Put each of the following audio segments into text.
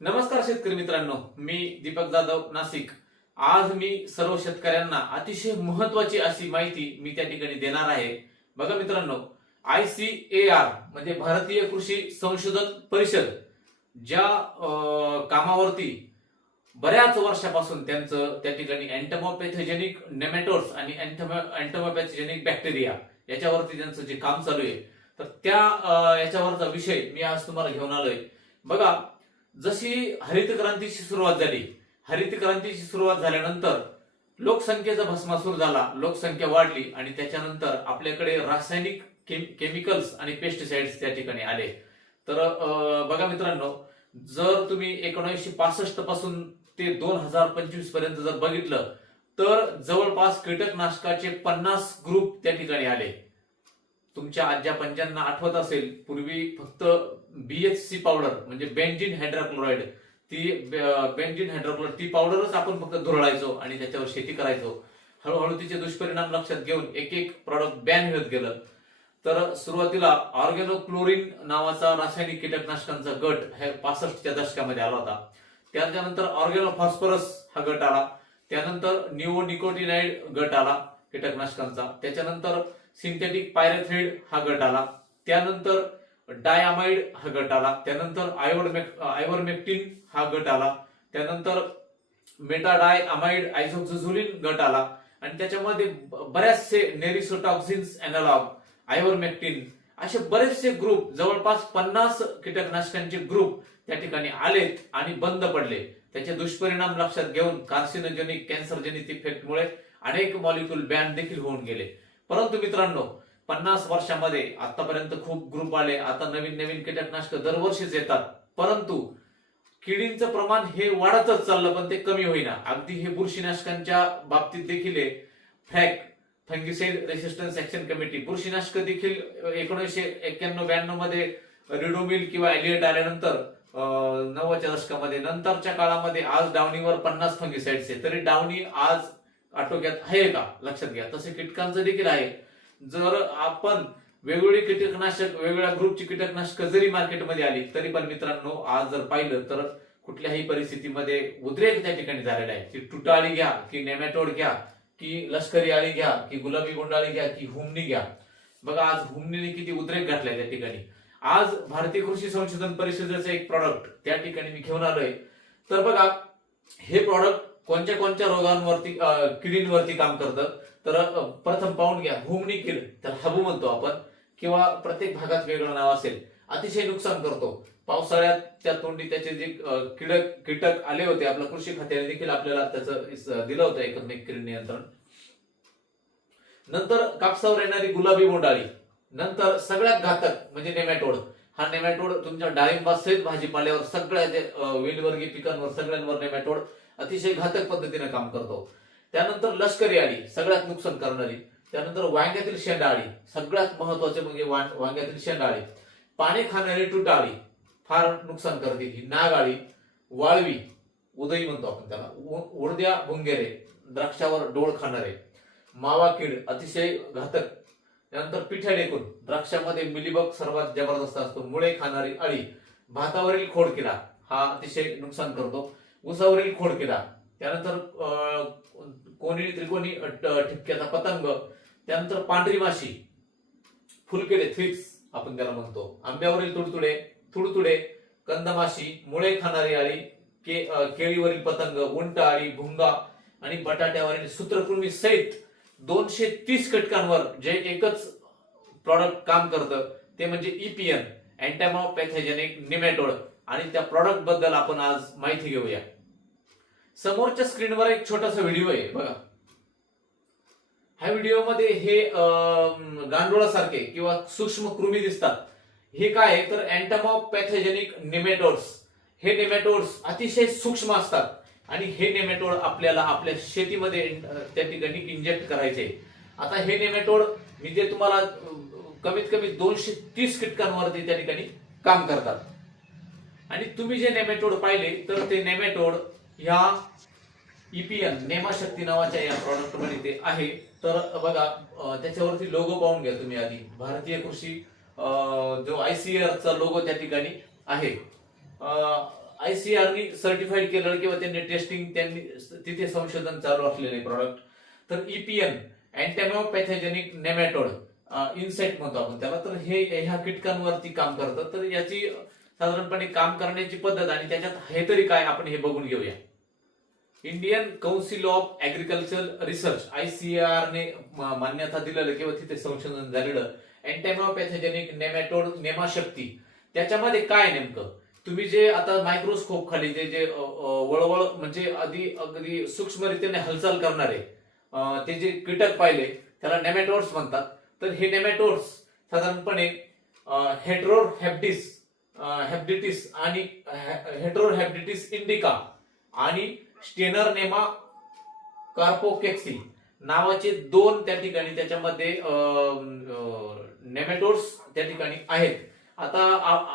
नमस्कार शेतकरी मित्रांनो मी दीपक जाधव नाशिक. आज मी सर्व शेतकऱ्यांना अतिशय महत्वाची अशी माहिती मी त्या ठिकाणी देणार आहे. बघा मित्रांनो आय सी ए आर म्हणजे भारतीय कृषी संशोधन परिषद ज्या अं, कामावरती बऱ्याच वर्षापासून त्यांचं त्या ठिकाणी अँटमोपॅथोजेनिक नेमॅटोड्स आणि अँटमोपॅथोजेनिक बॅक्टेरिया याच्यावरती त्यांचं जे काम चालू आहे. तर त्या याच्यावरचा विषय मी आज तुम्हाला घेऊन आलोय. बघा जशी हरित क्रांतीची सुरुवात झाली हरित क्रांतीची सुरुवात झाल्यानंतर लोकसंख्येचा भस्मासूर झाला लोकसंख्या वाढली आणि त्याच्यानंतर आपल्याकडे रासायनिक केमिकल्स आणि पेस्टिसाइड्स त्या ठिकाणी आले. तर बघा मित्रांनो जर तुम्ही एकोणीसशे पासष्टपासून ते दोन हजार पंचवीसपर्यंत जर बघितलं तर जवळपास कीटकनाशकाचे पन्नास ग्रुप त्या ठिकाणी आले. तुमच्या आज्या पंजांना आठवत असेल पूर्वी फक्त बीएचसी पावडर म्हणजे बेंजिन हायड्रोक्लोराईड ती बेंजिन हायड्रोक्लोराईड ती पावडरच आपण फक्त धुरळायचो आणि त्याच्यावर शेती करायचो. हळूहळू तिचे दुष्परिणाम लक्षात घेऊन एक एक प्रॉडक्ट बॅन होत गेलं. तर सुरुवातीला ऑर्गेनोक्लोरिन नावाचा रासायनिक कीटकनाशकांचा गट हे पासष्टच्या दशकामध्ये आला होता. त्याच्यानंतर ऑर्गेनो फॉस्फरस हा गट आला. त्यानंतर निओनिकोटिनाइड गट आला कीटकनाशकांचा. त्याच्यानंतर सिंथेटिक पायरेथ्रिड हा गट आला. त्यानंतर डायआमाइड हा गट आला त्यानंतर आयोडमेक आयवरमेक्टिन हा गट आला त्यानंतर मेटाडाय अमाइड आयझोक्झोझुलिन गट आला आणि त्याच्यामध्ये बऱ्याचसे नेरिसोटॉक्झिन्स अॅनालॉग आयवरमेक्टिन असे बरेचसे ग्रुप जवळपास पन्नास कीटकनाशकांचे ग्रुप त्या ठिकाणी आलेत आणि बंद पडले. त्याचे दुष्परिणाम लक्षात घेऊन कार्सिनोजेनिक कॅन्सरजेनिक इफेक्टमुळे अनेक मॉलिक्यूल बॅन देखील होऊन गेले. परंतु मित्रांनो पन्नास वर्षामध्ये आतापर्यंत खूप ग्रुप आले. आता नवीन नवीन कीटकनाशक दरवर्षीच येतात. परंतु किडींचं प्रमाण हे वाढतच चाललं पण ते कमी होईना. अगदी हे बुरशीनाशकांच्या बाबतीत देखील आहे. फॅक फंगिसाइड रेसिस्टन्स ऍक्शन कमिटी. बुरशीनाशक देखील एकोणीसशे एक्क्याण्णव ब्याण्णवमध्ये रिडोमिल किंवा एलिएट आल्यानंतर नव्वदच्या दशकामध्ये नंतरच्या काळामध्ये आज डावणीवर पन्नास फंगिसाइड्स आहे तरी डावणी आज आटोक्यात आहे का? लक्षात घ्या. तसे कीटकांचं देखील आहे. जर आपण वेगवेगळी कीटकनाशक वेगवेगळ्या ग्रुपची कीटकनाशक जरी मार्केटमध्ये आली तरी पण मित्रांनो आज जर पाहिलं तर कुठल्याही परिस्थितीमध्ये उद्रेक त्या ठिकाणी झालेला आहे. की टुटाळी घ्या की नेमॅटोड घ्या की लष्करी आळी घ्या की गुलाबी गुंडाळी घ्या की हुमणी घ्या. बघा आज हुमणीने किती उद्रेक घातलाय त्या ठिकाणी. आज भारतीय कृषी संशोधन परिषदेचं एक प्रॉडक्ट त्या ठिकाणी मी घेऊन आलोय. तर बघा हे प्रॉडक्ट कोणत्या कोणत्या रोगांवरती किडींवरती काम करतं? तर प्रथम पाहून घ्या. हुमणी किड तर हबू म्हणतो आपण किंवा प्रत्येक भागात वेगळं नाव असेल अतिशय नुकसान करतो. पावसाळ्यात त्या तोंडी त्याचे जे किडक कीटक आले होते आपल्या कृषी खात्याने देखील आपल्याला त्याचं दिलं होतं एकमेक किड नियंत्रण. नंतर कापसावर येणारी गुलाबी बोंडाळी नंतर सगळ्यात घातक म्हणजे नेमॅटोड. हा नेमॅटोड तुमच्या डाळिंबासहित भाजीपाल्यावर सगळ्या जे वेलवर्गीय पिकांवर सगळ्यांवर नेमॅटोड. अतिशय घातक पद्धतीने काम करतो. त्यानंतर लष्करी आळी सगळ्यात नुकसान करणारी. त्यानंतर वांग्यातील शेंडाळी सगळ्यात महत्त्वाचे म्हणजे वांग्यातील शेंडाळी पाणी खाणारी टुटाळी फार नुकसान करते ही. नागाळी वाळवी उदयी म्हणतो आपण त्याला. उ- उडद्या भुंगेरे द्राक्षावर डोळ खाणारे. मावा कीड अतिशय घातक. त्यानंतर पिठ्या टेकून द्राक्षामध्ये मिलीबग सर्वात जबरदस्त असतो. मुळे खाणारी अळी भातावरील खोडकिडा हा अतिशय नुकसान करतो. उसावरील खोडकिडा त्यानंतर कोणी त्रिकोणी ठिपक्याचा पतंग त्यानंतर पांढरी माशी फुलकिडे थ्रिप्स आपण त्याला म्हणतो. आंब्यावरील तुडतुडे तुडतुडे कंदमाशी मुळे खाणारी आळी के केळीवरील पतंग उंट आळी भुंगा आणि बटाट्यावरील सूत्रकृमी सहित दोनशे तीस कीटकांवर जे एकच प्रॉडक्ट काम करतं ते म्हणजे ईपीएन ईपीएन अँटॅमोपॅथोजेनिक निमॅटोड आणि त्या प्रॉडक्टबद्दल आपण आज माहिती घेऊया. समोरच्या स्क्रीनवर एक छोटासा व्हिडिओ आहे बघा. ह्या व्हिडिओमध्ये हे गांडोळासारखे किंवा सूक्ष्म कृमी दिसतात. हे काय आहे? तर अँटमोपॅथोजेनिक निमेटोड्स हे नेमॅटोड्स अतिशय सूक्ष्म असतात. आणि हे नेमॅटोड आपल्याला आपल्या शेतीमध्ये त्या ठिकाणी इंजेक्ट करायचे. आता हे नेमॅटोड मी जे तुम्हाला कमीत कमी दोनशे तीस कीटकांवरती त्या ठिकाणी काम करतात. आणि तुम्ही जे नेमॅटोड पाहिले तर ते नेमॅटोड ह्या ईपीएन नेमाशक्ती नावाच्या या प्रॉडक्टमध्ये ते आहे. तर बघा त्याच्यावरती लोगो पाहून घ्या तुम्ही आधी. भारतीय कृषी जो आयसीआर चा लोगो त्या ठिकाणी आहे. आयसीआरनी सर्टिफाईड केलं किंवा त्यांनी टेस्टिंग त्यांनी तिथे संशोधन चालू असलेले प्रॉडक्ट तर E EPN entomopathogenic nematode insect म्हणतो आपण त्याला. तर हे ह्या कीटकांवरती काम करतं तर याची साधारणपणे काम करण्याची पद्धत आणि त्याच्यात हे तरी काय आपण हे बघून घेऊया. Indian council of agriculture research ICR ने मान्यता दिलेलं किंवा तिथे संशोधन झालेलं अँटॅमोपॅथोजेनिक नेमॅटोड नेमाशक्ती. त्याच्यामध्ये काय नेमकं? तुम्ही जे आता मायक्रोस्कोप खाली जे जे वळवळ म्हणजे आधी अगदी सूक्ष्मरित्याने हालचाल करणारे ते जे कीटक पाहिले त्याला नेमॅटोड्स म्हणतात. तर हे नेमॅटोड्स साधारणपणे हेट्रोहॅप्टिस हॅप्टिटिस आणि हेट्रोहॅप्टिटिस इंडिका आणि स्टेनर नेमा कार्पोकेक्सी नावाचे दोन त्या ठिकाणी त्याच्यामध्ये नेमॅटोड्स त्या ठिकाणी आहेत. आता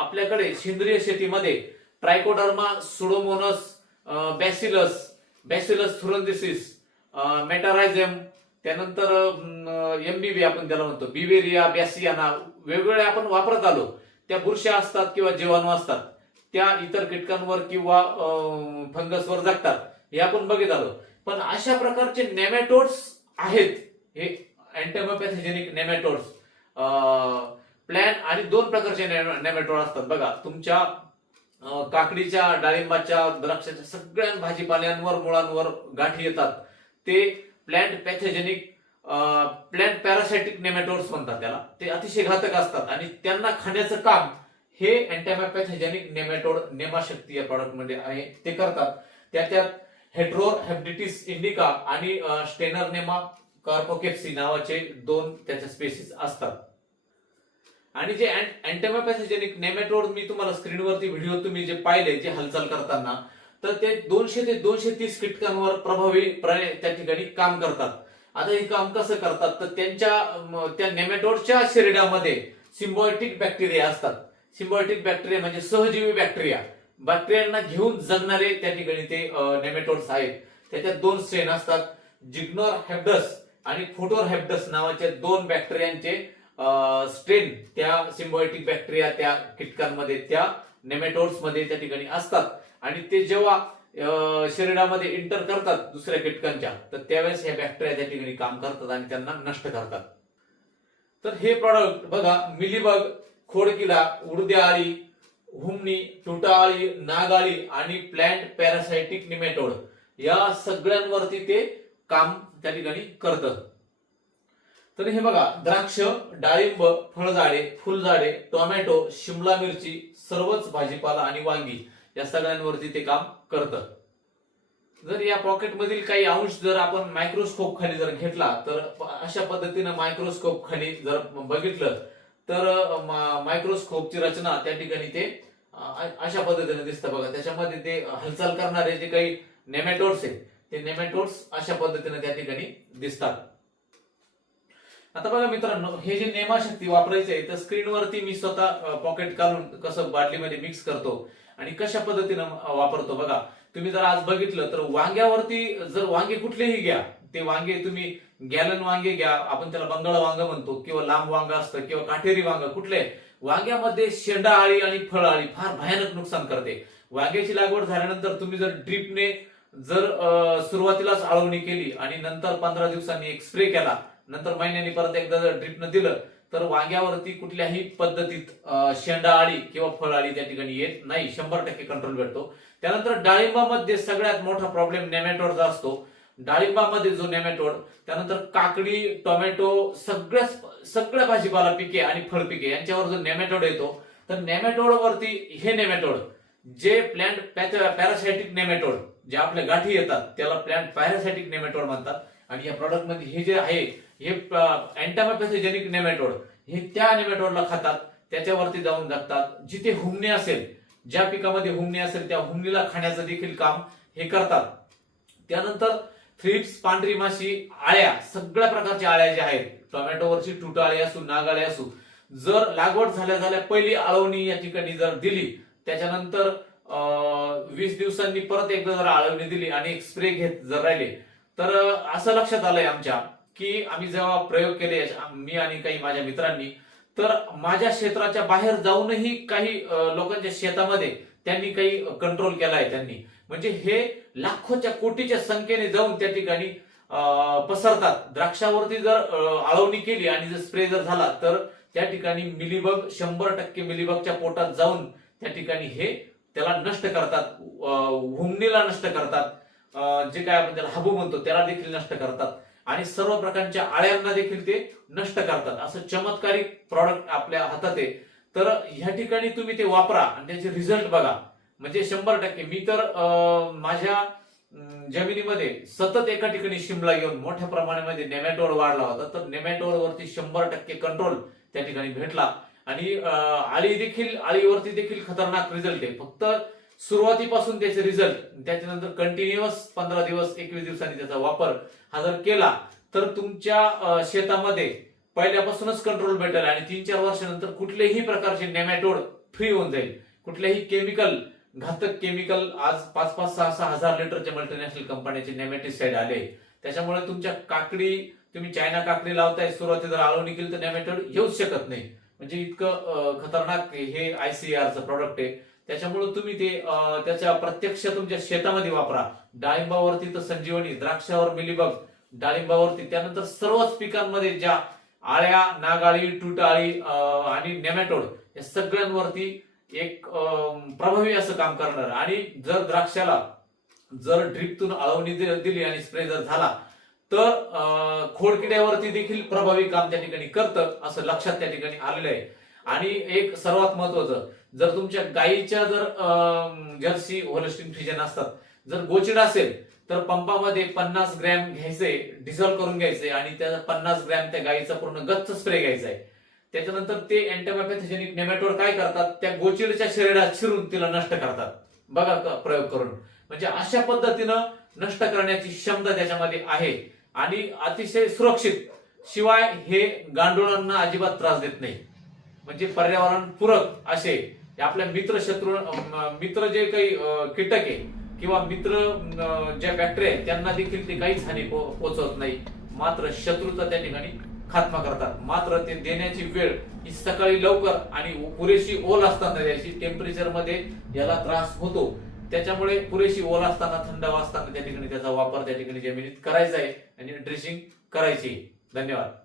आपल्याकडे सेंद्रिय शेतीमध्ये Trichoderma Pseudomonas Bacillus Bacillus thuringiensis Metarhizium त्यानंतर एमबीबी आपण त्याला म्हणतो. बिवेरिया बॅसियाना वेगवेगळे आपण वापरत आलो. त्या बुरश्या असतात किंवा जीवाणू असतात त्या इतर कीटकांवर किंवा फंगसवर जगतात हे आपण बघित आलो. पण अशा प्रकारचे नेमॅटोड्स आहेत हे अँटेमोपॅथेजेनिक नेमॅटोड्स. प्लॅन आणि दोन प्रकारचे नेमॅटोड असतात. बघा तुमच्या काकडीच्या डाळिंबाच्या द्राक्षाच्या सगळ्या भाजीपाल्यांवर मुळांवर गाठी येतात. ते plant pathogenic plant parasitic nematodes म्हणतात त्याला. ते अतिशय घातक असतात आणि त्यांना खाण्याचं काम हे अँटॅमोपॅथोजेनिक नेमॅटोड नेमाशक्ती या प्रॉडक्टमध्ये आहे. ते करतात. त्याच्यात हेड्रोर हेपडिटिस इंडिका आणि स्टेनर नेमा कार्पोकेप्सी नावाचे दोन त्याच्या स्पेसिस असतात. आणि जे अँटेमोपॅथोजेनिक नेमॅटोड मी तुम्हाला स्क्रीनवरती व्हिडिओ तुम्ही जे पाहिले जे हालचाल करताना तर ते दोनशे ते दोनशे तीस कीटकांवर प्रभावीपणे त्या ठिकाणी काम करतात. आता हे काम कसं करतात? तर त्यांच्या त्या नेमेटोडच्या शरीरामध्ये सिम्बॉयटिक बॅक्टेरिया असतात. सिम्बॉयटिक बॅक्टेरिया म्हणजे सहजीवी बॅक्टेरिया. बॅक्टेरियांना घेऊन जगणारे त्या ठिकाणी ते नेमेटोड्स आहेत. त्याच्यात दोन स्ट्रेन असतात जिग्नोर हेब्डस आणि फोटोर हॅबडस नावाच्या दोन बॅक्टेरियांचे स्ट्रेन त्या सिम्बॉयटिक बॅक्टेरिया त्या कीटकांमध्ये त्या नेमेटोड्समध्ये त्या ठिकाणी असतात. आणि ते जेव्हा शरीरामध्ये इंटर करतात दुसऱ्या कीटकांच्या तर त्यावेळेस ह्या बॅक्टेरिया त्या ठिकाणी काम करतात आणि त्यांना नष्ट करतात. तर हे प्रॉडक्ट बघा मिलीबग खोडकिला उडद्या आळी हुमणी तुटाळी नागाळी आणि प्लॅन्ट पॅरासायटिक निमेटोड या सगळ्यांवरती ते काम त्या ठिकाणी करतं. तर हे बघा द्राक्ष डाळिंब फळझाडे फुलझाडे टोमॅटो शिमला मिरची सर्वच भाजीपाला आणि वांगी. या सगळ्यांवरती ते काम करतं. जर या पॉकेटमधील काही अंश जर आपण मायक्रोस्कोप खाली जर घेतला तर अशा पद्धतीनं मायक्रोस्कोप खाली जर बघितलं तर मायक्रोस्कोपची रचना त्या ठिकाणी ते अशा पद्धतीने दिसतं बघा. त्याच्यामध्ये ते हालचाल करणारे जे काही नेमॅटोड्स आहेत ते नेमॅटोड्स अशा पद्धतीने त्या ठिकाणी दिसतात. आता बघा मित्रांनो हे जे नेमाशक्ती वापरायचे आहे तर स्क्रीनवरती मी स्वतः पॉकेट काढून कसं बाटलीमध्ये मिक्स करतो आणि कशा पद्धतीनं वापरतो? बघा तुम्ही जर आज बघितलं तर वांग्यावरती जर वांगे कुठलेही घ्या ते वांगे तुम्ही गॅलन वांगे घ्या आपण त्याला बंगाळ वांग म्हणतो किंवा लांब वांग असतं किंवा काटेरी वांग कुठले वांग्यामध्ये शेंडा आळी आणि फळ आळी फार भयानक नुकसान करते. वांग्याची लागवड झाल्यानंतर तुम्ही जर ड्रीपने जर सुरुवातीलाच आळवणी केली आणि नंतर पंधरा दिवसांनी एक स्प्रे केला नंतर महिन्यांनी परत एकदा जर ड्रिपनं दिलं तर वांग्यावरती कुठल्याही पद्धतीत शेंडा आळी किंवा फळ आळी त्या ठिकाणी येत नाही. शंभर टक्के कंट्रोल भेटतो. त्यानंतर डाळिंबामध्ये सगळ्यात मोठा प्रॉब्लेम नेमॅटोडचा असतो. डाळिंबामध्ये जो नेमॅटोड त्यानंतर काकडी टोमॅटो सगळ्या सगळ्या भाजीपाला पिके आणि फळ पिके यांच्यावर जो नेमॅटोड येतो तर नेमॅटोड वरती हे नेमॅटोड जे प्लॅन्ट पॅरासायटिक नेमॅटोड जे आपल्या गाठी येतात त्याला प्लॅन्ट पॅरासायटिक नेमॅटोड म्हणतात. आणि या प्रॉडक्टमध्ये हे जे आहे हे अँटामॅपॅथोजेनिक नेमॅटोड हे त्या नेमॅटोडला खातात त्याच्यावरती जाऊन जगतात. जिथे हुमणे असेल ज्या पिकामध्ये हुमणी असेल त्या हुमणीला खाण्याचं देखील काम हे करतात. त्यानंतर थ्रिप्स पांढरी माशी आळ्या सगळ्या प्रकारच्या आळ्या ज्या आहेत टोमॅटोवरची तुटाळी असू नागाळी असू जर लागवड झाल्या झाल्या पहिली आळवणी या ठिकाणी जर दिली त्याच्यानंतर वीस दिवसांनी परत एकदा जर आळवणी दिली आणि एक स्प्रे घेत जर राहिले तर असं लक्षात आलंय आमच्या. की आम्ही जेव्हा प्रयोग केले मी आणि काही माझ्या मित्रांनी तर माझ्या क्षेत्राच्या बाहेर जाऊनही काही लोकांच्या शेतामध्ये त्यांनी काही कंट्रोल केलाय त्यांनी. म्हणजे हे लाखोच्या कोटीच्या संख्येने जाऊन त्या ठिकाणी पसरतात. द्राक्षावरती जर आळवणी केली आणि जर स्प्रे जर झाला तर त्या ठिकाणी मिलीबग शंभर टक्के मिलीबगच्या पोटात जाऊन त्या ठिकाणी हे त्याला नष्ट करतात. अं, हुमणीला नष्ट करतात. जे काय आपण त्याला हबू म्हणतो त्याला देखील नष्ट करतात. आणि सर्व प्रकारच्या आळ्यांना देखील ते नष्ट करतात. असं चमत्कारिक प्रॉडक्ट आपल्या हातात आहे. तर ह्या ठिकाणी तुम्ही ते वापरा आणि त्याचे रिझल्ट बघा. म्हणजे शंभर टक्के. मी तर माझ्या जमिनीमध्ये सतत एका ठिकाणी शिमला घेऊन मोठ्या प्रमाणामध्ये नेमॅटोड वाढला होता. तर नेमॅटोड वरती शंभर टक्के कंट्रोल त्या ठिकाणी भेटला. आणि आळी देखील आळीवरती देखील खतरनाक रिझल्ट आहे. फक्त सुरुवातीपासून त्याचे रिझल्ट त्याच्यानंतर कंटिन्युअस पंधरा दिवस एकवीस दिवसांनी त्याचा वापर हा जर केला तर तुमच्या शेतामध्ये पहिल्यापासूनच कंट्रोल भेटेल आणि तीन चार वर्षानंतर कुठलेही प्रकारचे नेमॅटोड फ्री होऊन जाईल. कुठल्याही केमिकल घातक केमिकल आज पाच पाच सहा सहा हजार लिटरच्या मल्टीनॅशनल कंपन्याचे नेमॅटिसाइड आले. त्याच्यामुळे तुमच्या काकडी तुम्ही चायना काकडी लावताय सुरुवातीला जर आळवणी केली तर नेमॅटोड येऊच शकत नाही. म्हणजे इतकं खतरनाक हे आयसीआरचं प्रॉडक्ट आहे. त्याच्यामुळे तुम्ही ते त्याच्या प्रत्यक्ष तुमच्या शेतामध्ये वापरा. डाळिंबावरती तर संजीवनी द्राक्षावर मिलीबग डाळिंबावरती. त्यानंतर सर्वच पिकांमध्ये ज्या आळ्या नागाळी तुटाळी अं, आणि नेमॅटोड या सगळ्यांवरती एक अं, प्रभावी असं काम करणार. आणि जर द्राक्षाला जर ड्रिपतून आळवणी दिली आणि स्प्रे जर झाला तर अं, खोडकिड्यावरती देखील प्रभावी काम त्या ठिकाणी करतं असं लक्षात त्या ठिकाणी आलेलं आहे. आणि एक सर्वात महत्वाचं जर तुमच्या गायीच्या जर अं, जर्सी होलस्टीन फ्रिजन असतात जर गोचिड असेल तर पंपामध्ये पन्नास ग्रॅम घ्यायचे डिझॉल्व करून घ्यायचे आणि त्या पन्नास ग्रॅम त्या गायीचा पूर्ण गच्च स्प्रे घ्यायचा आहे त्याच्यानंतर ते अँटीबायोपॅथोजेनिक नेमॅटोड काय करतात? त्या गोचिडच्या शरीरात शिरून तिला नष्ट करतात. बघा प्रयोग करून. म्हणजे अशा पद्धतीनं नष्ट करण्याची क्षमता त्याच्यामध्ये आहे. आणि अतिशय सुरक्षित. शिवाय हे गांडुळांना अजिबात त्रास देत नाही. म्हणजे पर्यावरण पूरक असे हे आपल्या मित्र शत्रू मित्र जे काही कीटक आहे किंवा मित्र ज्या बॅक्टेरिया आहेत त्यांना देखील ते काहीच हानी पोहोचवत नाही. मात्र शत्रूचा त्या ठिकाणी खात्मा करतात. मात्र ते देण्याची वेळ ही सकाळी लवकर आणि पुरेशी ओल असताना द्यायची. टेम्परेचरमध्ये याला त्रास होतो. त्याच्यामुळे पुरेशी ओल असताना थंड असताना त्या ठिकाणी त्याचा वापर त्या ठिकाणी जमिनीत करायचा आहे आणि ड्रेसिंग करायची धन्यवाद.